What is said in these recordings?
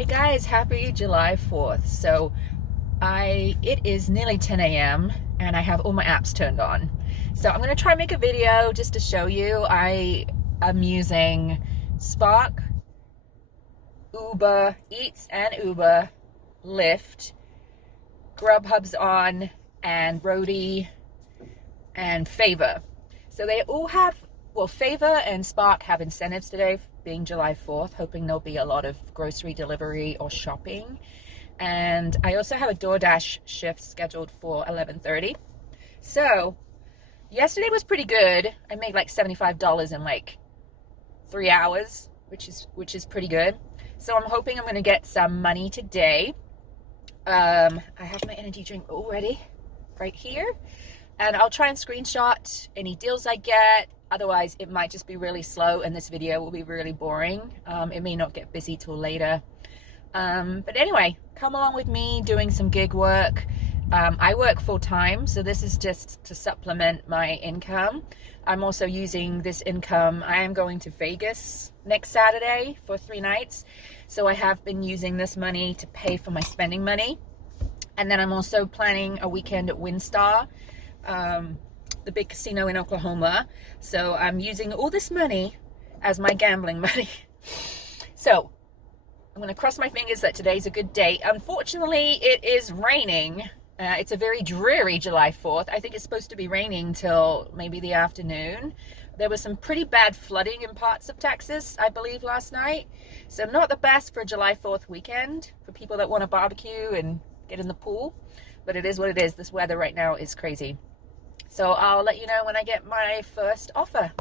Hey guys, happy July 4th. It is nearly 10 a.m. and I have all my apps turned on. So I'm going to try and make a video just to show you. I am using Spark, Uber Eats and Uber, Lyft, Grubhub's on, and Brody and Favor. So they all have, well, Favor and Spark have incentives today, being July 4th, hoping there'll be a lot of grocery delivery or shopping. And I also have a Doordash shift scheduled for 11:30. So yesterday was pretty good. I made like $75 in like 3 hours, which is pretty good. So I'm hoping I'm going to get some money today. I have my energy drink already right here, and I'll try and screenshot any deals I get. Otherwise, it might just be really slow and this video will be really boring. It may not get busy till later. But anyway, come along with me doing some gig work. I work full-time, so this is just to supplement my income. I'm also using this income. I am going to Vegas next Saturday for 3 nights. So I have been using this money to pay for my spending money. And then I'm also planning a weekend at WinStar, the big casino in Oklahoma. So I'm using all this money as my gambling money. So I'm going to cross my fingers that today's a good day. Unfortunately, it is raining. It's a very dreary July 4th. I think it's supposed to be raining till maybe the afternoon. There was some pretty bad flooding in parts of Texas, I believe, last night. So not the best for July 4th weekend for people that want to barbecue and get in the pool. But it is what it is. This weather right now is crazy. So I'll let you know when I get my first offer.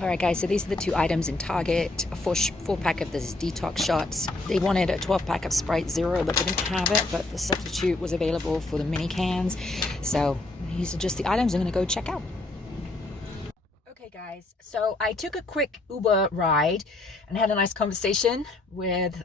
All right, guys, so these are the 2 items in Target. A 4-pack of this detox shots. They wanted a 12-pack of Sprite Zero, but they didn't have it, but the substitute was available for the mini cans. So these are just the items I'm gonna go check out. Okay, guys, so I took a quick Uber ride and had a nice conversation with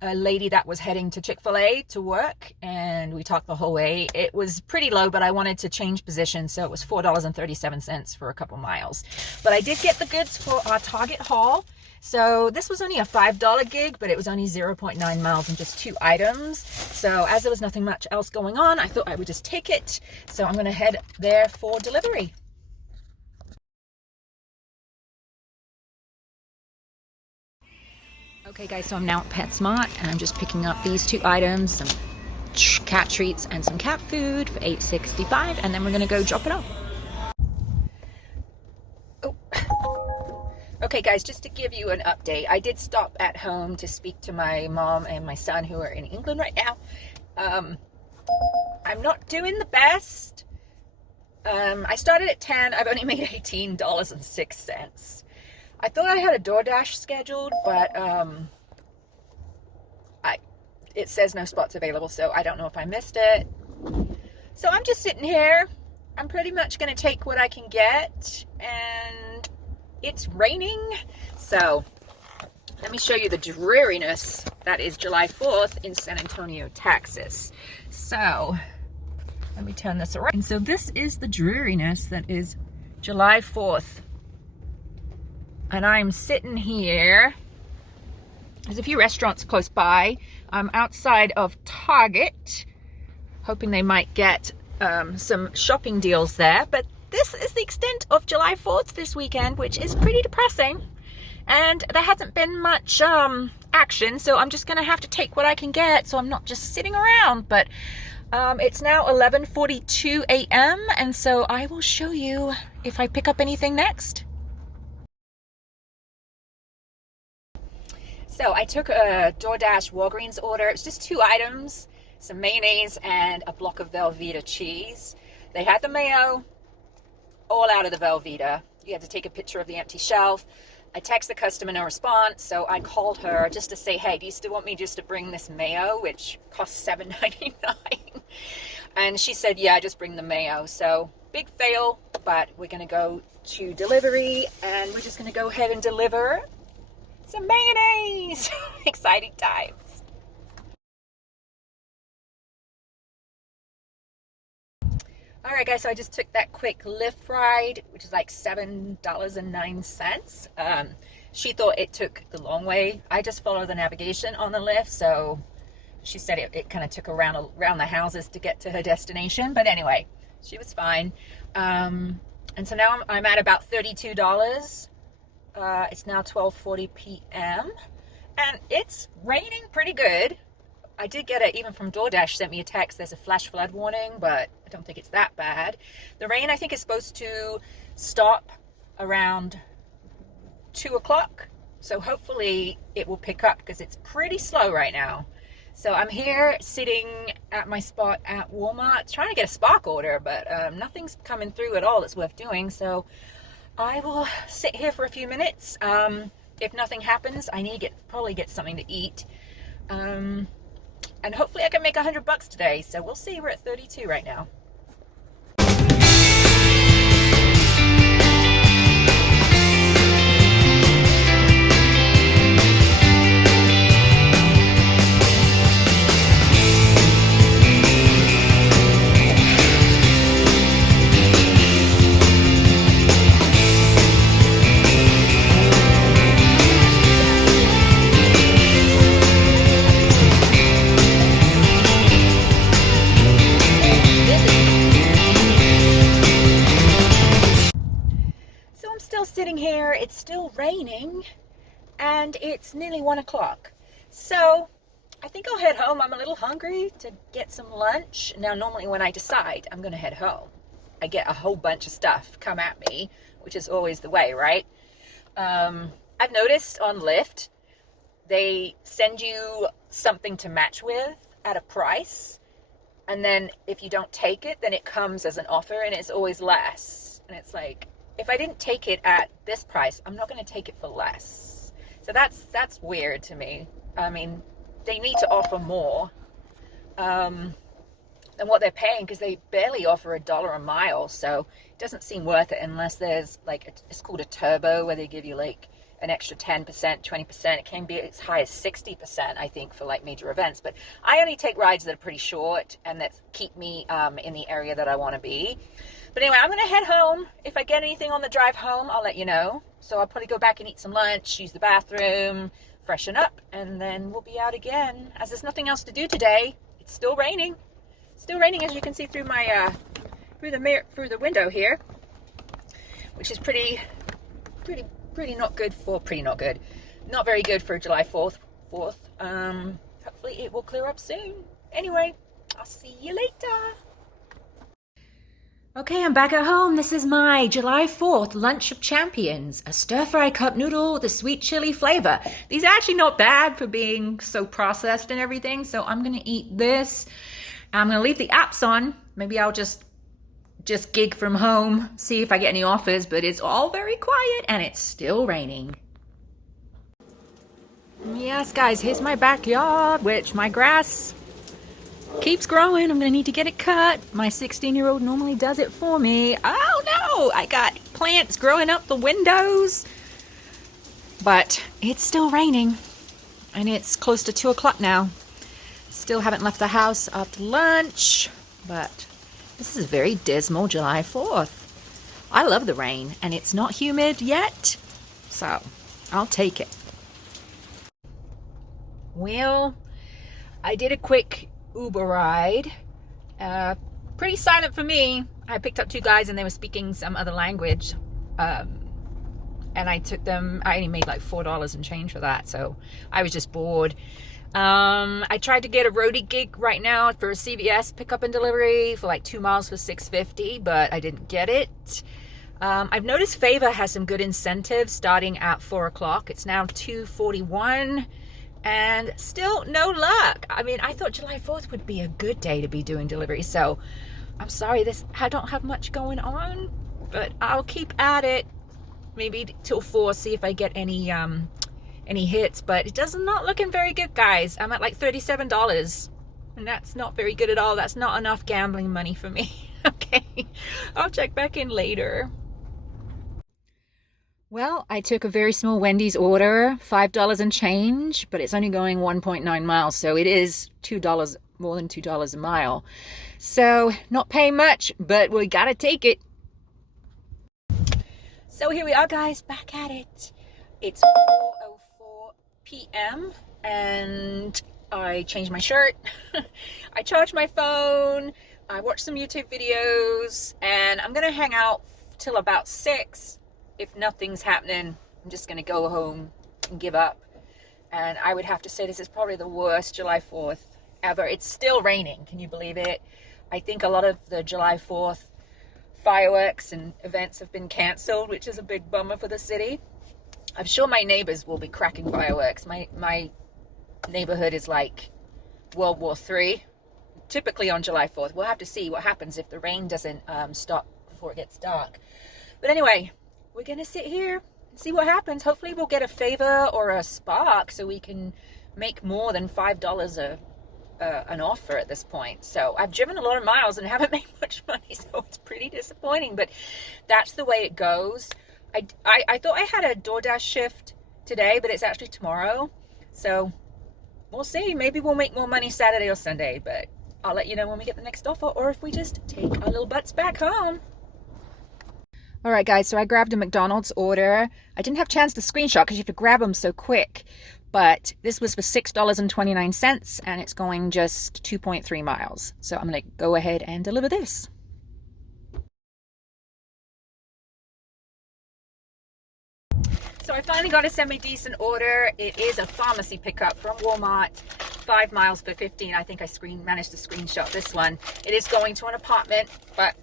a lady that was heading to Chick-fil-A to work, and we talked the whole way. It was pretty low, but I wanted to change positions, so it was $4.37 for a couple miles. But I did get the goods for our Target haul. So this was only a $5 gig, but it was only 0.9 miles and just 2 items. So as there was nothing much else going on, I thought I would just take it. So I'm going to head there for delivery. Okay guys, so I'm now at PetSmart and I'm just picking up these 2 items, some cat treats and some cat food for $8.65, and then we're gonna go drop it off. Oh. Okay guys, just to give you an update, I did stop at home to speak to my mom and my son who are in England right now. I'm not doing the best. I started at 10, I've only made $18.06. I thought I had a Doordash scheduled, but it says no spots available, so I don't know if I missed it. So I'm just sitting here. I'm pretty much going to take what I can get, and it's raining. So let me show you the dreariness that is July 4th in San Antonio, Texas. So let me turn this around. And so this is the dreariness that is July 4th. And I'm sitting here. There's a few restaurants close by. I'm outside of Target, hoping they might get some shopping deals there. But this is the extent of July 4th this weekend, which is pretty depressing. And there hasn't been much action, so I'm just going to have to take what I can get, so I'm not just sitting around. But it's now 11:42 a.m., and so I will show you if I pick up anything next. So I took a Doordash Walgreens order. It's just 2 items, some mayonnaise and a block of Velveeta cheese. They had the mayo all out of the Velveeta. You had to take a picture of the empty shelf. I texted the customer, no response, so I called her just to say, hey, do you still want me just to bring this mayo, which costs $7.99? And she said, yeah, just bring the mayo. So big fail, but we're gonna go to delivery, and we're just gonna go ahead and deliver some mayonnaise. Exciting times. All right, guys, so I just took that quick Lyft ride, which is like $7.09. She thought it took the long way. I just follow the navigation on the Lyft, so she said it kind of took around the houses to get to her destination. But anyway, she was fine. And so now I'm at about $32. It's now 12:40 p.m. and it's raining pretty good. I did get it even from Doordash, sent me a text. There's a flash flood warning, but I don't think it's that bad. The rain, I think, is supposed to stop around 2 o'clock. So hopefully it will pick up because it's pretty slow right now. So I'm here sitting at my spot at Walmart trying to get a spark order, but nothing's coming through at all that's worth doing. So I will sit here for a few minutes. If nothing happens, I need to probably get something to eat. And hopefully I can make $100 today. So we'll see. We're at 32 right now. Sitting here, it's still raining and it's nearly 1 o'clock, so I think I'll head home. I'm a little hungry to get some lunch. Now normally when I decide I'm gonna head home, I get a whole bunch of stuff come at me, which is always the way, right? I've noticed on Lyft they send you something to match with at a price, and then if you don't take it, then it comes as an offer and it's always less, and it's like, if I didn't take it at this price, I'm not going to take it for less. So that's weird to me. I mean, they need to offer more than what they're paying, because they barely offer $1 a mile. So it doesn't seem worth it unless there's like, it's called a turbo, where they give you like an extra 10%, 20%. It can be as high as 60%, I think, for like major events. But I only take rides that are pretty short and that keep me in the area that I want to be. But anyway, I'm going to head home. If I get anything on the drive home, I'll let you know. So I'll probably go back and eat some lunch, use the bathroom, freshen up, and then we'll be out again. As there's nothing else to do today, it's still raining. Still raining, as you can see through my through the window here, which is pretty not good. Not very good for July 4th. Hopefully it will clear up soon. Anyway, I'll see you later. Okay, I'm back at home. This is my July 4th lunch of champions. A stir-fry cup noodle with a sweet chili flavor. These are actually not bad for being so processed and everything. So I'm going to eat this. I'm going to leave the apps on. Maybe I'll just gig from home, see if I get any offers. But it's all very quiet and it's still raining. Yes, guys, here's my backyard, which my grass keeps growing. I'm gonna need to get it cut. My 16-year-old normally does it for me. Oh no, I got plants growing up the windows. But it's still raining and it's close to 2 o'clock now. Still haven't left the house after lunch, but this is a very dismal July 4th. I love the rain and it's not humid yet, so I'll take it. Well, I did a quick Uber ride. Pretty silent for me. I picked up two guys and they were speaking some other language, and I took them. I only made like $4 and change for that, so I was just bored. I tried to get a roadie gig right now for a CVS pickup and delivery for like 2 miles for $6.50, but I didn't get it. I've noticed Favor has some good incentives starting at 4 o'clock. It's now 2:41. And still no luck. I mean, I thought July 4th would be a good day to be doing delivery. So I'm sorry, I don't have much going on, but I'll keep at it. Maybe till 4, see if I get any hits. But it does not looking very good, guys. I'm at like $37, and that's not very good at all. That's not enough gambling money for me. Okay, I'll check back in later. Well, I took a very small Wendy's order, $5 and change, but it's only going 1.9 miles, so it is $2 more than $2 a mile. So not paying much, but we gotta take it. So here we are, guys, back at it. It's 4:04 p.m. and I changed my shirt. I charged my phone. I watched some YouTube videos, and I'm gonna hang out till about 6. If nothing's happening, I'm just gonna go home and give up. And I would have to say this is probably the worst July 4th ever. It's still raining. Can you believe it? I think a lot of the July 4th fireworks and events have been canceled, which is a big bummer for the city. I'm sure my neighbors will be cracking fireworks. My neighborhood is like World War III, typically on July 4th. We'll have to see what happens if the rain doesn't stop before it gets dark. But anyway, we're gonna sit here and see what happens. Hopefully we'll get a favor or a spark so we can make more than $5 an offer at this point. So I've driven a lot of miles and haven't made much money, so it's pretty disappointing, but that's the way it goes. I thought I had a Doordash shift today, but it's actually tomorrow, so we'll see. Maybe we'll make more money Saturday or Sunday, but I'll let you know when we get the next offer, or if we just take our little butts back home. All right, guys, so I grabbed a McDonald's order. I didn't have a chance to screenshot because you have to grab them so quick, but this was for $6.29, and it's going just 2.3 miles. So I'm going to go ahead and deliver this. So I finally got a semi-decent order. It is a pharmacy pickup from Walmart, 5 miles for 15. I think I managed to screenshot this one. It is going to an apartment, but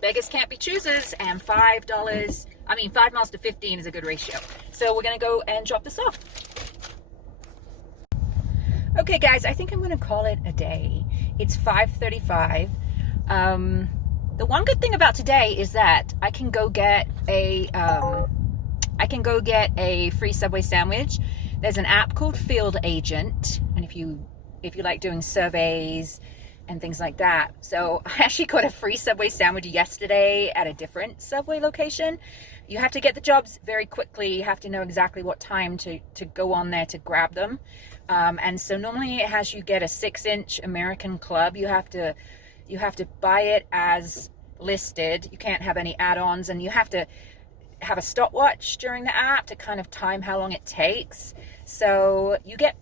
beggars can't be choosers, and $5 miles to 15 is a good ratio. So we're gonna go and drop this off. Okay, guys, I think I'm gonna call it a day. It's 5:35. The one good thing about today is that I can go get a free Subway sandwich. There's an app called Field Agent, and if you like doing surveys and things like that. So I actually got a free Subway sandwich yesterday at a different Subway location. You have to get the jobs very quickly. You have to know exactly what time to go on there to grab them. And so normally it has you get a 6-inch American Club. You have to buy it as listed. You can't have any add-ons, and you have to have a stopwatch during the app to kind of time how long it takes. So you get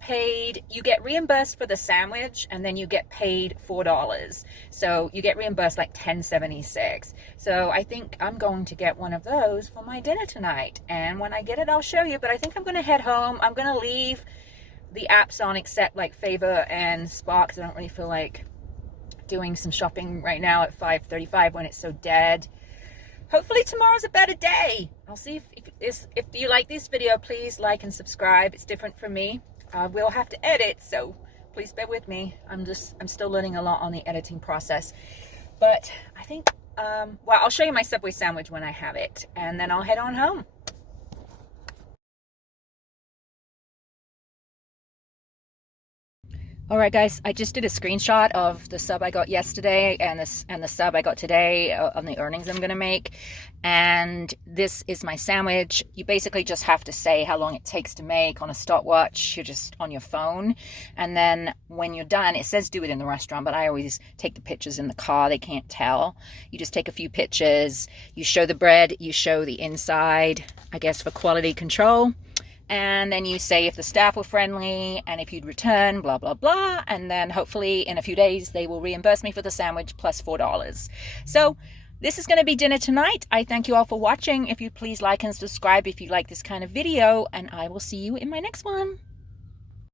reimbursed for the sandwich, and then you get paid $4. So you get reimbursed like $10.76. So I think I'm going to get one of those for my dinner tonight. And when I get it, I'll show you. But I think I'm going to head home. I'm going to leave the apps on except like Favor and Spark. I don't really feel like doing some shopping right now at 5:35 when it's so dead. Hopefully tomorrow's a better day. I'll see if you like this video, please like and subscribe. It's different from me. We'll have to edit, so please bear with me. I'm still learning a lot on the editing process. But I think, well, I'll show you my Subway sandwich when I have it, and then I'll head on home. All right, guys, I just did a screenshot of the sub I got yesterday and the sub I got today on the earnings I'm going to make. And this is my sandwich. You basically just have to say how long it takes to make on a stopwatch. You're just on your phone. And then when you're done, it says do it in the restaurant, but I always take the pictures in the car. They can't tell. You just take a few pictures. You show the bread. You show the inside, I guess, for quality control. And then you say if the staff were friendly and if you'd return, blah, blah, blah. And then hopefully in a few days, they will reimburse me for the sandwich plus $4. So this is going to be dinner tonight. I thank you all for watching. If you please like and subscribe if you like this kind of video, and I will see you in my next one.